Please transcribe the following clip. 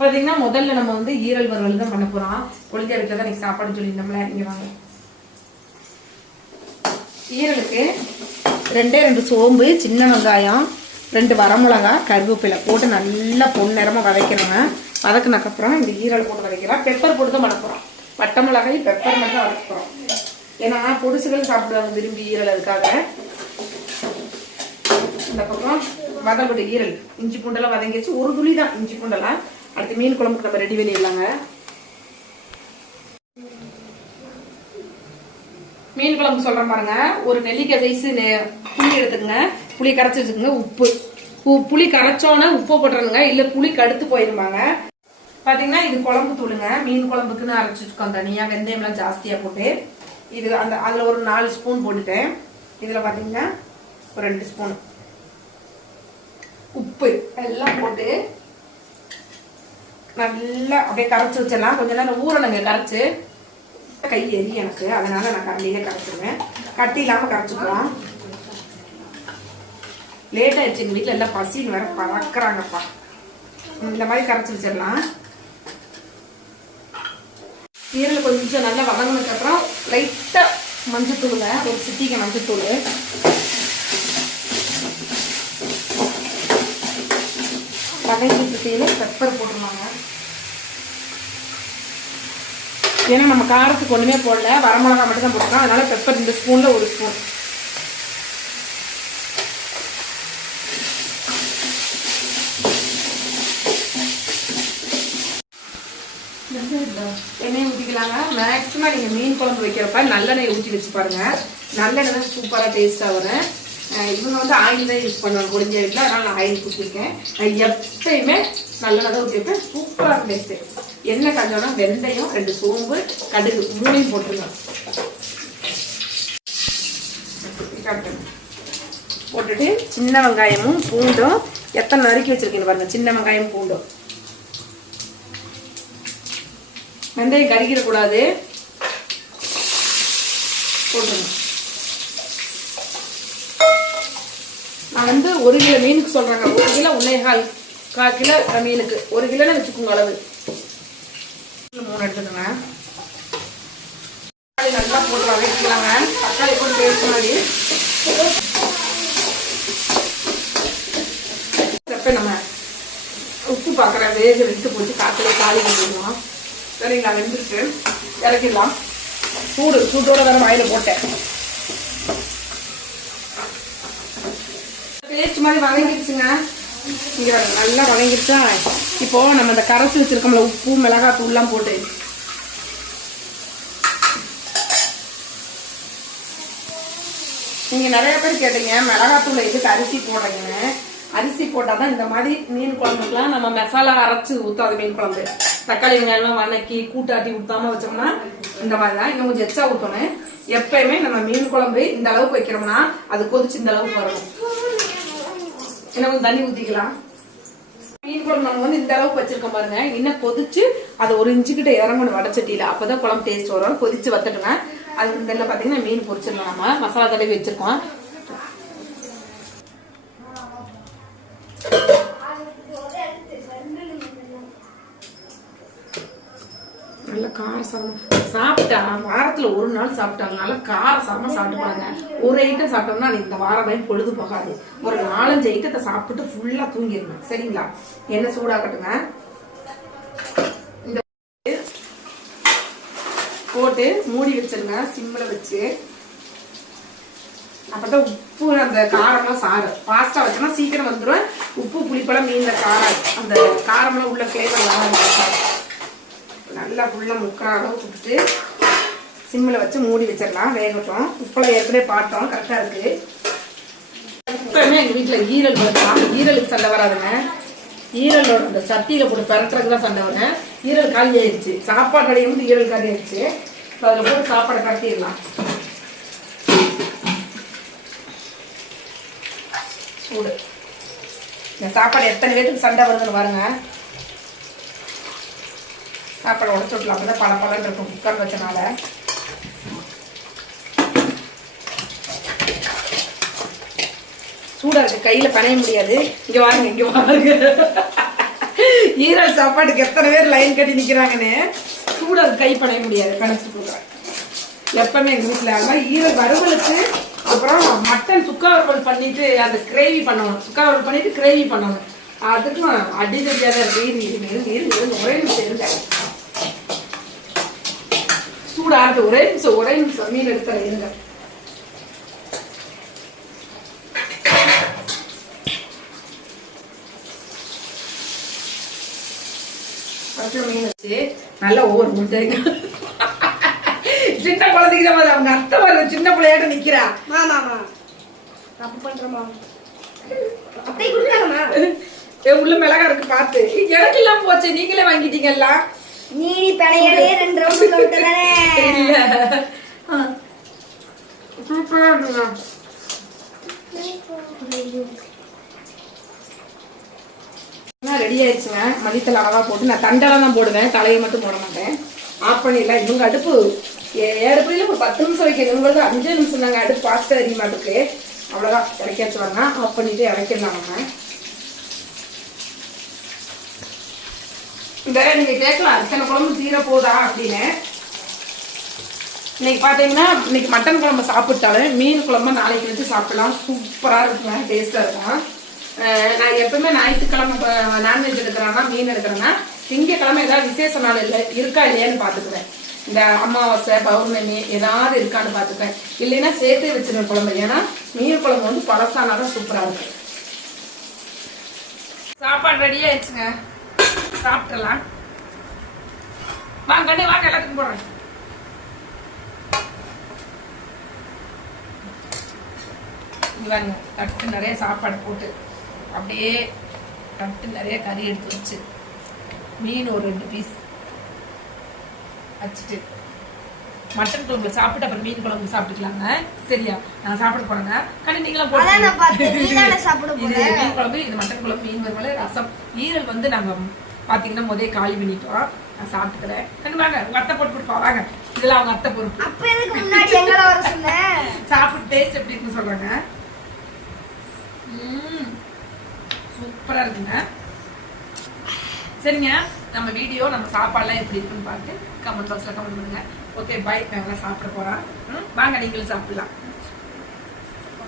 பாத்தீங்கன்னா முதல்ல நம்ம வந்து ஈரல் வறுவல் தான் பண்ண போறோம். கொழுந்தியா வீட்டுல தான் இன்னைக்கு சாப்பாடு சொல்லியிருந்தோம்ல, இங்க வாங்க. ஈரலுக்கு 2 சோம்பு, சின்ன வெங்காயம், 2 வரமிளகா, கருவேப்பிலை போட்டு நல்லா பொன்னிறமா வதக்கணுங்க. வதக்குனதுக்கப்புறம் இந்த ஈரல் போட்டு வதக்கலாம். பெப்பர் போட்டு தான் பண்ண போறோம். பட்டை மிளகாய் பெப்பர் மட்டும் தான் வதக்க போறோம். ஏன்னா பொடுசுகள் சாப்பிடுவாங்க விரும்பி ஈரல், அதுக்காக. இந்த பக்கம் வதங்கக்கூடிய ஈரல், இஞ்சி பூண்டெல்லாம் வதங்கிடுச்சு. ஒரு துளி தான் இஞ்சி பூண்டெல்லாம். அடுத்து மீன் குழம்புக்கு நம்ம ரெடி பண்ணிடலாங்க. மீன் குழம்பு சொல்றேன் பாருங்க. ஒரு நெல்லிக்காய் சைஸ் புளி எடுத்துக்கங்க. புளி கரைச்சி வச்சுக்கோங்க. உப்பு புளி கரைச்சோன்னா உப்பு போட்டுருங்க, இல்ல புளி கடுத்து போயிருப்பாங்க. பாத்தீங்கன்னா இது குழம்பு தூளுங்க. மீன் குழம்புக்குன்னு அரைச்சிருக்கோம் தனியா, வெந்தயம்லாம் ஜாஸ்தியா போட்டு. இது அந்த அதுல ஒரு 4 ஸ்பூன் போட்டுட்டேன். இதுல பாத்தீங்கன்னா ஒரு 2 ஸ்பூன் உப்பு எல்லாம் போட்டு நல்லா அப்படியே கரைச்சி வச்சிடலாம். கொஞ்ச நேரம் ஊறணுங்க. கரைச்சு கை எரி எனக்கு, அதனால நான் கரண்டியிலே கரைச்சிடுவேன். கட்டி இல்லாம கரைச்சிக்கலாம். லேட் ஆயிடுச்சு, எங்க வீட்டுல எல்லாம் பசின்னு வேற பறக்குறாங்கப்பா. இந்த மாதிரி கரைச்சி வச்சிடலாம். ஈரல் கொஞ்சம் நல்லா வதங்கினதுக்கு அப்புறம் லைட்டா மஞ்சத்தூளுங்க, ஒரு சிட்டிக்கு மஞ்சத்தூள். வதங்கிட்டு பெப்பர் போட்டுருவாங்க. ஏன்னா நம்ம காரத்துக்கு ஒண்ணுமே போடல, வரமிளகா மட்டும் தான் போட்டுருக்கோம். அதனால பெப்பர் இந்த ஸ்பூன்ல 1 ஸ்பூன். எண்ணெய் ஊற்றிக்கலாங்க. மேக்ஸிமம் நீங்க மீன் குழம்பு வைக்கிறப்ப நல்லெண்ணெய் ஊற்றி வச்சு பாருங்க. நல்லெண்ணெய் தான் சூப்பரா டேஸ்டா வரும். இவங்க வந்து ஆயில் தான் யூஸ் பண்ணுவாங்க கொழுந்தியா வீட்டில், அதனால நான் ஆயில் ஊற்றிருக்கேன். எப்பயுமே நல்லெண்ணெய் தான் ஊற்றிருப்பேன். சூப்பரா டேஸ்ட். எண்ணெய் காஞ்சோன்னா வெந்தயம், 2 சோம்பு, கடுகு 3 போட்டுருங்க. போட்டுட்டு சின்ன வெங்காயமும் பூண்டும் எத்தனை நறுக்கி வச்சிருக்கீங்க பாருங்க. சின்ன வெங்காயம் பூண்டும். வெந்தயம் கறிக்கிடக்கூடாது, போட்டுருங்க. நான் வந்து 1 கிலோ மீனுக்கு சொல்றேங்க. 1 கிலோ 1.25 கிலோ மீனுக்கு 1 கிலோன்னு வச்சுக்கோங்க அளவு. 3 எடுத்துக்கோங்க. நல்லா போட்டு வதக்கிக்கலாங்க. தக்காளி போட்டு பேஸ்ட் மாதிரி. நம்ம உப்பு பார்க்குற வேக விட்டு போட்டு காத்திலே காலி பண்ணிடுவோம். சரிங்களா? வெந்துருக்கு, இறக்கிடலாம். சூட்டோட வேற வாயில போட்டேன். பேஸ்ட் மாதிரி வதங்கிடுச்சுங்க. இங்க நல்லா வதங்கிடுச்சா? இப்போ நம்ம இந்த கரைச்சி வச்சிருக்கோம்ல உப்பு மிளகாய் தூள்லாம் போட்டு, நீங்க நிறைய பேர் கேட்டீங்க மிளகாய் தூளை எதுக்கு அரிசி போடுறீங்கன்னு. அரிசி போட்டாதான் இந்த மாதிரி மீன் குழம்புக்குலாம் நம்ம மசாலா அரைச்சு ஊத்தாது. மீன் குழம்பு தக்காளி வெங்காயம் வதக்கி கூட்டாட்டி ஊத்தாம வச்சோம்னா இந்த மாதிரி தான். இன்னும் கொஞ்சம் எச்சா ஊத்தணும். எப்பயுமே நம்ம மீன் குழம்பு இந்த அளவுக்கு வைக்கிறோம்னா அது கொதிச்சு இந்த அளவுக்கு வரணும். என்ன கொஞ்சம் தண்ணி ஊத்திக்கலாம். மீன் குழம்பு நம்ம வந்து இந்த அளவுக்கு வச்சிருக்கோம் பாருங்க. இன்னும் கொதிச்சு அது 1 இன்ச்சு கிட்ட இறங்கணும் வடச்சட்டியில. அப்பதான் குழம்பு டேஸ்ட் வரும். கொதிச்சு வத்துட்டுங்க. அதுக்கு தெரியல பாத்தீங்கன்னா மீன் பொரிச்சிடலாம். நம்ம மசாலா தடவி வச்சிருக்கோம். நல்ல காரசாரமா சாப்பிட்டா வாரத்துல 1 நாள் சாப்பிட்டாங்க. நல்லா காரசாரமா சாப்பிட்டு பாருங்க. ஒரு ஐட்டம் சாப்பிட்டோம்னா இந்த வாரம் பொழுது போகாது. ஒரு 4-5 ஐட்டத்தை சாப்பிட்டு ஃபுல்லா தூங்கிடணும். சரிங்களா? என்ன சூடாகட்டுங்க. இந்த போட்டு மூடி வச்சிருங்க சிம்ல வச்சு. அப்பதான் உப்பு அந்த காரம்லாம் சாரு. பாஸ்டா வச்சோம்னா சீக்கிரம் வந்துடும். உப்பு புளிப்பெல்லாம் மீன்ல காரம், அந்த காரம்லாம் உள்ள ஃபிளேவர் வராது. நல்லா ஃபுல்லா முக்கிற அளவு விட்டுட்டு சிம்மில் வச்சு மூடி வச்சிடலாம். வேகட்டும். உப்பெல்லாம் ஏற்கனவே பார்த்தோம், கரெக்டா இருக்கு. இப்பவுமே எங்க வீட்டுல ஈரல் வருதான். ஈரலுக்கு சண்டை வராதுங்க. ஈரலோட அந்த சட்டியில போட்டு பரட்டுறதுக்கு தான் சண்டை வருங்க. ஈரல் காலி ஆயிடுச்சு. சாப்பாடு வந்து ஈரல் காலி ஆயிடுச்சு. அதுல போட்டு சாப்பாடை கட்டிடலாம். சூடு. இந்த சாப்பாடு எத்தனை பேருக்கு சண்டை வருதுன்னு பாருங்க. சாப்பாடு உடச்சு விடலாம். அப்பதான் பல பலன் இருக்கும் குக்கர் வச்சனால. சூடா இருக்கு, கையில பனைய முடியாது. இங்க வாருங்க, இங்க வாருங்க. ஈரல் சாப்பாட்டுக்கு எத்தனை பேர் லைன் கட்டி நிக்கிறாங்கன்னு சூட கை பண்ண முடியாது. கணக்கு கொடுக்குறேன். எப்பவுமே எங்க வீட்டுல அது ஈரல் வறுவலுக்கு அப்புறம் மட்டன் சுக்கா வறுவல் பண்ணிட்டு அந்த கிரேவி பண்ணணும். சுக்கா வறுவல் பண்ணிட்டு கிரேவி பண்ணணும். அதுக்கும் அடி தெரியாத ஒரே நிமிஷம் இருங்க. சூடாது ஒரே நிமிஷம் மீன் எடுத்துல இருங்க. மீன் வச்சு நல்லா ஒவ்வொரு முட்டைங்க சின்ன குழந்தைக்கு தான் அவங்க அத்தை வர சின்ன பிள்ளையாட்ட நிக்கிறா. உள்ள மிளகா இருக்கு பாத்து எனக்கு எல்லாம் போச்சு. நீங்களே வாங்கிட்டீங்கல்ல. நீ பழையடே 2 ரவுண்ட் விட்டதானே. இல்ல சூப்பரா இருக்குங்க. ரெடி ஆயிடுச்சுங்க. மல்லித்தலை அளவா போட்டு நான் தண்டெல்லாம் தான் போடுவேன், தலையை மட்டும் போட மாட்டேன். ஆஃப் பண்ணிடலாம். இவங்க அடுப்பு அடுப்புல ஒரு 10 நிமிஷம் வைக்கணும். இவங்களுக்கு 5 நிமிஷம் தாங்க. அடுப்பு பாஸ்டா அதிகமாக இருக்கு. அவ்வளோதான் இறக்கியாச்சு வாங்க. ஆஃப் பண்ணிட்டு இறக்கிடலாம். நம்ம இந்த நீங்க கேட்கலாம் அத்தனை குழம்பு தீர போதா அப்படின்னு. இன்னைக்கு பாத்தீங்கன்னா இன்னைக்கு மட்டன் குழம்பு சாப்பிட்டாலும் மீன் குழம்பு நாளைக்கு வச்சு சாப்பிடலாம். சூப்பரா இருக்குங்க, டேஸ்டா இருக்கும். நான் எப்பவுமே ஞாயிற்றுக்கிழமை நான்வெஜ் எடுக்கிறேன்னா மீன் எடுக்கிறேன்னா திங்கக்கிழமை ஏதாவது விசேஷ நாள் இல்லை இருக்கா இல்லையான்னு பாத்துக்குவேன். இந்த அமாவாசை பௌர்ணமி ஏதாவது இருக்கான்னு பாத்துக்குவேன். இல்லைன்னா சேர்த்து வச்சிருவேன் குழம்பு. ஏன்னா மீன் குழம்பு வந்து பழசானாதான் சூப்பரா இருக்கு. சாப்பாடு ரெடியா ஆயிடுச்சுங்க, சாப்பிடலாம். வாங்க கண்ணே வாங்க, எல்லாத்துக்கும் போடுறேன். இவங்க தட்டு நிறைய சாப்பாடு போட்டு அப்படியே தட்டு நிறைய கறி எடுத்து வச்சு மீன் ஒரு 2 பீஸ் வச்சுட்டு மட்டன் குழம்பு சாப்பிட்டு அப்புறம் மீன் குழம்பு சாப்பிட்டுக்கலாங்க. சரியா? நான் சாப்பிட போறேங்க. கண்ணு நீங்களும் போட்டு மீன் குழம்பு, இது மட்டன் குழம்பு, மீன் வறுவல், ரசம். ஈரல் வந்து நாங்க பாத்தீங்கன்னா முதலே காலி பண்ணிட்டோம். நான் சாப்பிட்டுக்கிறேன். கண்ணு வாங்க, உங்க அத்தை போட்டு கொடுப்பா. வாங்க, இதெல்லாம் அவங்க அத்தை பொறுப்பு. சாப்பிட்டு டேஸ்ட் எப்படி இருக்குன்னு சொல்றாங்க. சூப்பரா இருக்குங்க. சரிங்க, நம்ம வீடியோ நம்ம சாப்பாடுலாம் எப்படி இருக்குன்னு பார்த்து கமெண்ட் பாக்ஸ்ல கமெண்ட் பண்ணுங்க. Okay, bye. நாங்க சாப்பிட போறோம். வாங்க, நீங்களும் சாப்பிடலாம்.